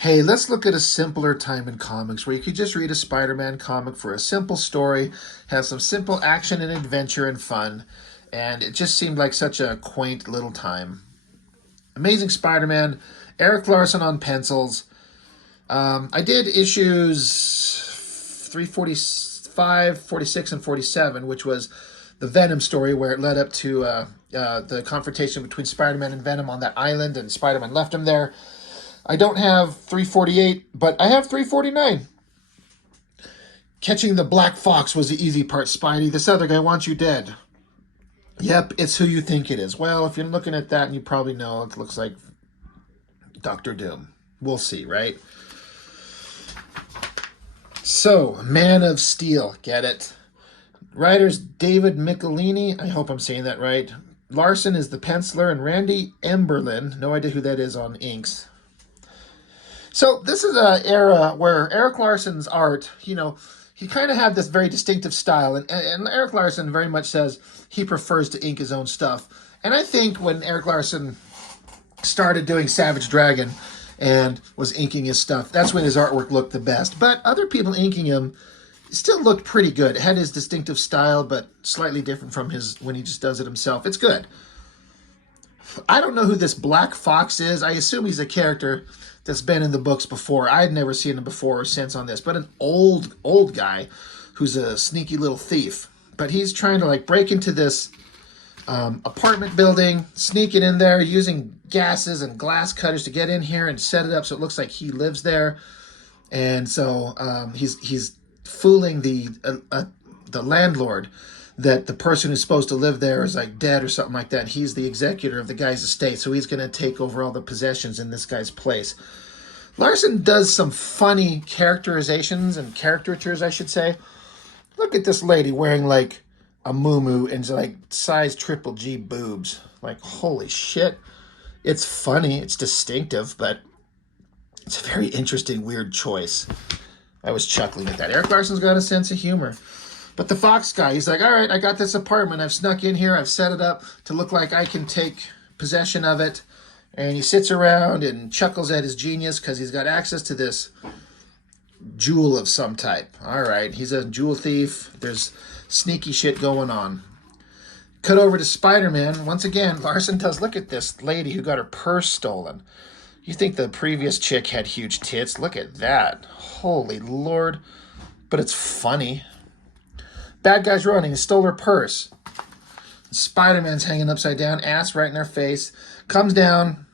Hey, let's look at a simpler time in comics where you could just read a Spider-Man comic for a simple story, have some simple action and adventure and fun, and it just seemed like such a quaint little time. Amazing Spider-Man, Eric Larson on pencils. I did issues 345, 46, and 47, which was the Venom story where it led up to the confrontation between Spider-Man and Venom on that island, and Spider-Man left him there. I don't have 348, but I have 349. Catching the Black Fox was the easy part, Spidey. This other guy wants you dead. Yep, it's who you think it is. Well, if you're looking at that, and you probably know, it looks like Doctor Doom. We'll see, right? So, Man of Steel, get it? Writers David Michelini, I hope I'm saying that right. Larson is the penciler, and Randy Emberlin, no idea who that is, on inks. So this is an era where Eric Larson's art, he kind of had this very distinctive style. And Eric Larson very much says he prefers to ink his own stuff. And I think when Eric Larson started doing Savage Dragon and was inking his stuff, that's when his artwork looked the best. But other people inking him still looked pretty good. It had his distinctive style, but slightly different from his when he just does it himself. It's good. I don't know who this Black Fox is. I assume he's a character that's been in the books before. I had never seen him before or since on this, but an old guy who's a sneaky little thief. But he's trying to break into this apartment building, sneak it in there using gases and glass cutters to get in here and set it up so it looks like he lives there. And so he's fooling the landlord that the person who's supposed to live there is dead or something like that. He's the executor of the guy's estate, so he's going to take over all the possessions in this guy's place. Larson does some funny characterizations and caricatures, I should say. Look at this lady wearing a muumuu and size triple G boobs. Holy shit. It's funny, it's distinctive, but it's a very interesting, weird choice. I was chuckling at that. Eric Larson's got a sense of humor. But the Fox guy, he's like, all right, I got this apartment. I've snuck in here. I've set it up to look like I can take possession of it. And he sits around and chuckles at his genius because he's got access to this jewel of some type. All right, he's a jewel thief. There's sneaky shit going on. Cut over to Spider-Man. Once again, Larson does look at this lady who got her purse stolen. You think the previous chick had huge tits? Look at that. Holy Lord. But it's funny. Bad guy's running. He stole her purse. Spider-Man's hanging upside down, ass right in her face. Comes down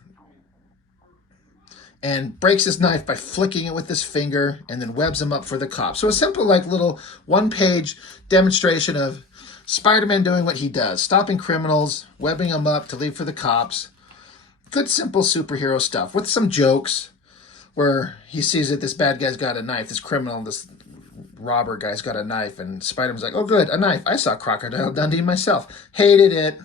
and breaks his knife by flicking it with his finger and then webs him up for the cops. So a simple little one-page demonstration of Spider-Man doing what he does. Stopping criminals, webbing them up to leave for the cops. Good, simple superhero stuff with some jokes where he sees that this bad guy's got a knife. This criminal, this robber guy's got a knife, and Spider-Man's like, oh good, a knife. I saw Crocodile Dundee myself. Hated it.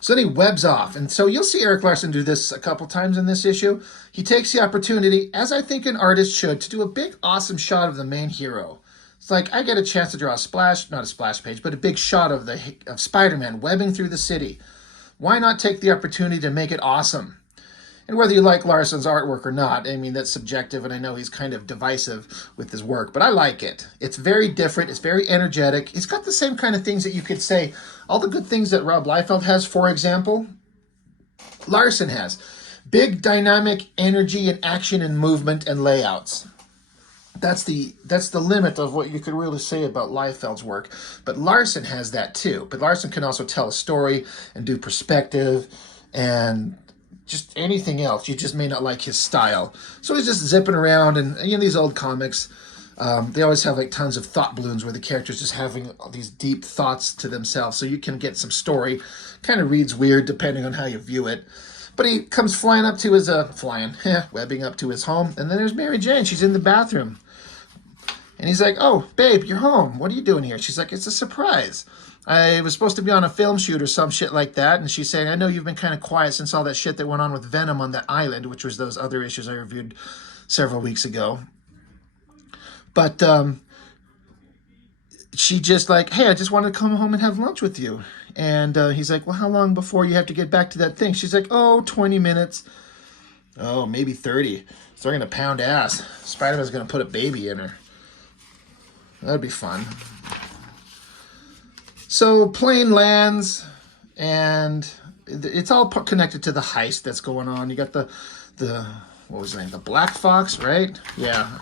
So then he webs off. And so you'll see Eric Larson do this a couple times in this issue. He takes the opportunity, as I think an artist should, to do a big, awesome shot of the main hero. It's like, I get a chance to draw a splash, not a splash page, but a big shot of Spider-Man webbing through the city. Why not take the opportunity to make it awesome? And whether you like Larson's artwork or not, I mean, that's subjective, and I know he's kind of divisive with his work, but I like it. It's very different. It's very energetic. It's got the same kind of things that you could say, all the good things that Rob Liefeld has, for example, Larson has. Big dynamic energy and action and movement and layouts. That's the limit of what you could really say about Liefeld's work. But Larson has that too. But Larson can also tell a story and do perspective and just anything else. You just may not like his style. So he's just zipping around, and these old comics, they always have tons of thought balloons where the character's just having all these deep thoughts to themselves. So you can get some story. Kind of reads weird depending on how you view it. But he comes flying up to his, webbing up to his home. And then there's Mary Jane. She's in the bathroom. And he's like, oh, babe, you're home. What are you doing here? She's like, it's a surprise. I was supposed to be on a film shoot or some shit like that. And she's saying, I know you've been kind of quiet since all that shit that went on with Venom on that island, which was those other issues I reviewed several weeks ago. But she just hey, I just wanted to come home and have lunch with you. And he's like, well, how long before you have to get back to that thing? She's like, oh, 20 minutes. Oh, maybe 30. So they're going to pound ass. Spider-Man's going to put a baby in her. That'd be fun. So plane lands, and it's all connected to the heist that's going on. You got the what was his name? The Black Fox, right? Yeah.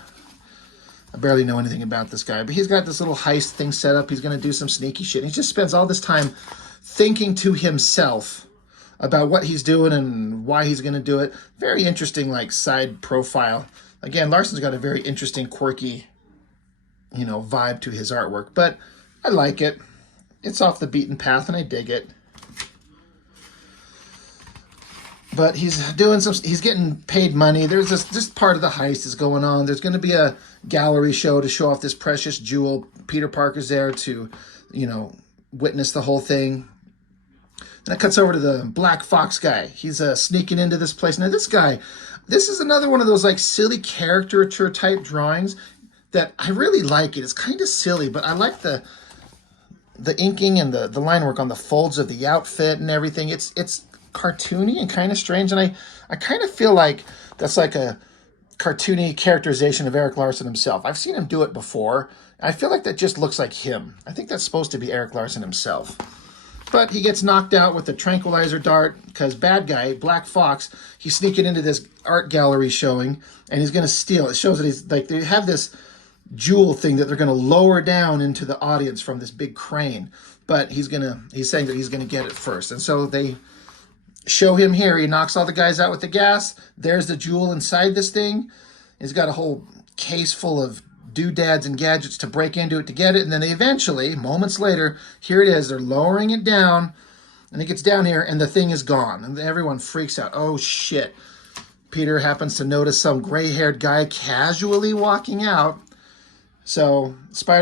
I barely know anything about this guy, but he's got this little heist thing set up. He's going to do some sneaky shit. He just spends all this time thinking to himself about what he's doing and why he's going to do it. Very interesting, like, side profile. Again, Larsen's got a very interesting, quirky, vibe to his artwork, but I like it. It's off the beaten path, and I dig it. But he's getting paid money. There's this part of the heist is going on. There's going to be a gallery show to show off this precious jewel. Peter Parker's there to, witness the whole thing. And it cuts over to the Black Fox guy. He's sneaking into this place. Now, this is another one of those, like, silly caricature type drawings that I really like it. It's kind of silly, but I like the inking and the line work on the folds of the outfit and everything. It's cartoony and kind of strange, and I kind of feel like that's like a cartoony characterization of ERIK Larsen himself. I've seen him do it before. I feel like that just looks like him. I think that's supposed to be ERIK Larsen himself. But he gets knocked out with a tranquilizer dart because bad guy, Black Fox, he's sneaking into this art gallery showing, and he's going to steal. It shows that he's like, they have this jewel thing that they're going to lower down into the audience from this big crane, but he's saying that he's going to get it first. And so they show him here. He knocks all the guys out with the gas. There's the jewel inside this thing. He's got a whole case full of doodads and gadgets to break into it to get it. And then they eventually, moments later, here it is. They're lowering it down, and it gets down here, and the thing is gone. And everyone freaks out. Oh, shit. Peter happens to notice some gray-haired guy casually walking out. So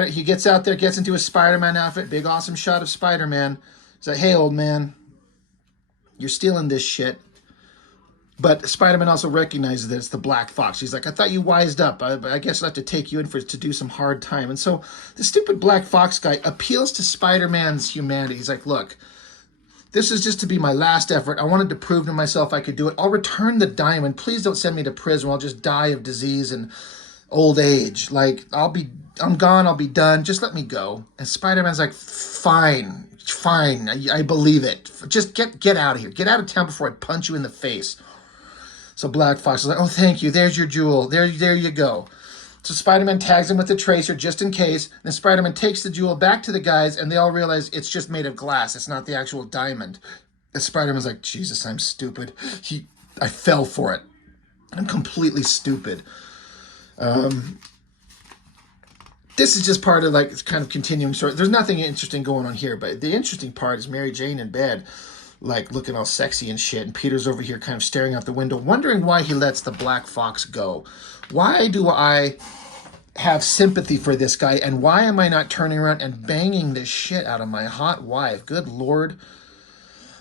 he gets out there, gets into his Spider-Man outfit. Big, awesome shot of Spider-Man. He's like, hey, old man, you're stealing this shit. But Spider-Man also recognizes that it's the Black Fox. He's like, I thought you wised up. I guess I'll have to take you in to do some hard time. And so the stupid Black Fox guy appeals to Spider-Man's humanity. He's like, look, this is just to be my last effort. I wanted to prove to myself I could do it. I'll return the diamond. Please don't send me to prison. I'll just die of disease and old age. Like, I'm gone. I'll be done. Just let me go. And Spider-Man's like, fine. I believe it. Just get out of here. Get out of town before I punch you in the face. So Black Fox is like, oh, thank you. There's your jewel. There you go. So Spider-Man tags him with the tracer just in case. Then Spider-Man takes the jewel back to the guys, and they all realize it's just made of glass. It's not the actual diamond. And Spider-Man's like, Jesus, I'm stupid. I fell for it. I'm completely stupid. This is just part of, like, it's kind of continuing story. There's nothing interesting going on here, but the interesting part is Mary Jane in bed, like, looking all sexy and shit, and Peter's over here kind of staring out the window, wondering why he lets the Black Fox go. Why do I have sympathy for this guy, and why am I not turning around and banging this shit out of my hot wife? Good Lord.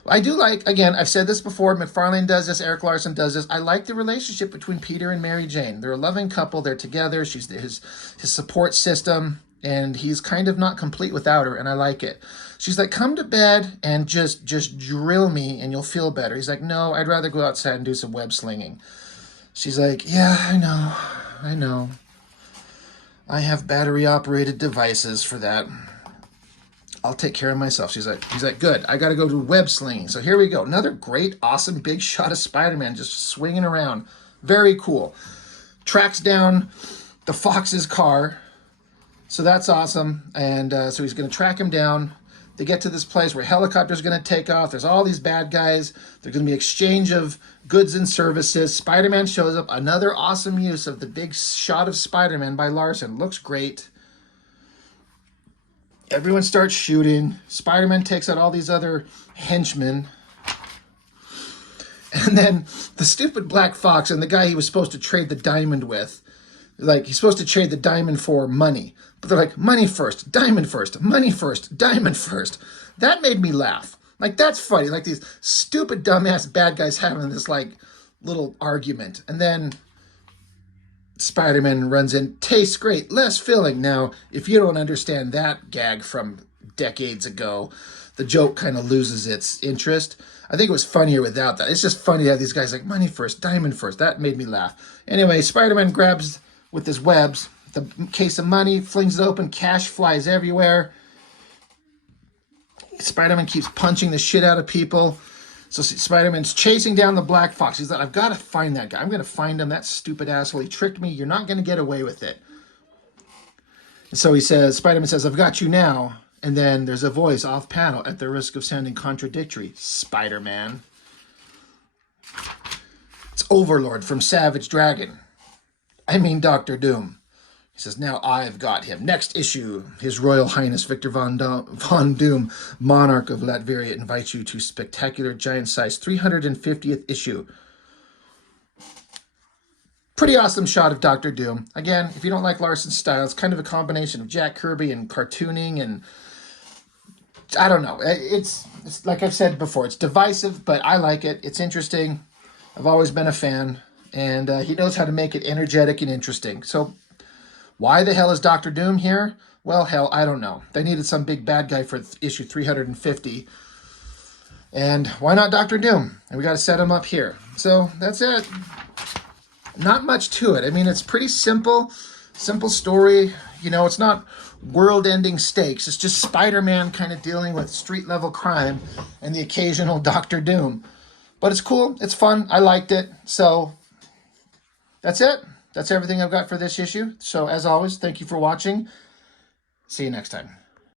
I do like, again, I've said this before, McFarlane does this, ERIK Larsen does this. I like the relationship between Peter and Mary Jane. They're a loving couple. They're together. She's his support system, and he's kind of not complete without her, and I like it. She's like, come to bed and just drill me, and you'll feel better. He's like, no, I'd rather go outside and do some web slinging. She's like, yeah, I know. I have battery-operated devices for that. I'll take care of myself. He's like, good. I got to go do web slinging. So here we go. Another great, awesome, big shot of Spider-Man just swinging around. Very cool. Tracks down the Fox's car. So that's awesome. And so he's going to track him down. They get to this place where helicopter's going to take off. There's all these bad guys. There's going to be exchange of goods and services. Spider-Man shows up. Another awesome use of the big shot of Spider-Man by Larsen. Looks great. Everyone starts shooting. Spider-Man takes out all these other henchmen. And then the stupid Black Fox and the guy he was supposed to trade the diamond with, like, he's supposed to trade the diamond for money. But they're like, money first, diamond first, money first, diamond first. That made me laugh. Like, that's funny. Like, these stupid, dumbass bad guys having this, like, little argument. And then Spider-Man runs in, tastes great, less filling. Now, if you don't understand that gag from decades ago, the joke kind of loses its interest. I think it was funnier without that. It's just funny to have these guys like money first, diamond first. That made me laugh. Anyway, Spider-Man grabs with his webs the case of money, flings it open, cash flies everywhere. Spider-Man keeps punching the shit out of people. So Spider-Man's chasing down the Black Fox. He's like, I've got to find that guy. I'm going to find him. That stupid asshole. He tricked me. You're not going to get away with it. And so he says, Spider-Man says, I've got you now. And then there's a voice off panel at the risk of sounding contradictory. Spider-Man. It's Overlord from Savage Dragon. I mean Doctor Doom. He says, now I've got him. Next issue, His Royal Highness Victor Von Doom, Monarch of Latveria, invites you to spectacular giant-sized 350th issue. Pretty awesome shot of Doctor Doom. Again, if you don't like Larsen's style, it's kind of a combination of Jack Kirby and cartooning, and I don't know. It's like I've said before, it's divisive, but I like it. It's interesting. I've always been a fan, and he knows how to make it energetic and interesting. So why the hell is Doctor Doom here? Well, hell, I don't know. They needed some big bad guy for issue 350. And why not Doctor Doom? And we got to set him up here. So that's it. Not much to it. I mean, it's pretty simple story. You know, it's not world-ending stakes. It's just Spider-Man kind of dealing with street-level crime and the occasional Doctor Doom. But it's cool. It's fun. I liked it. So that's it. That's everything I've got for this issue. So as always, thank you for watching. See you next time.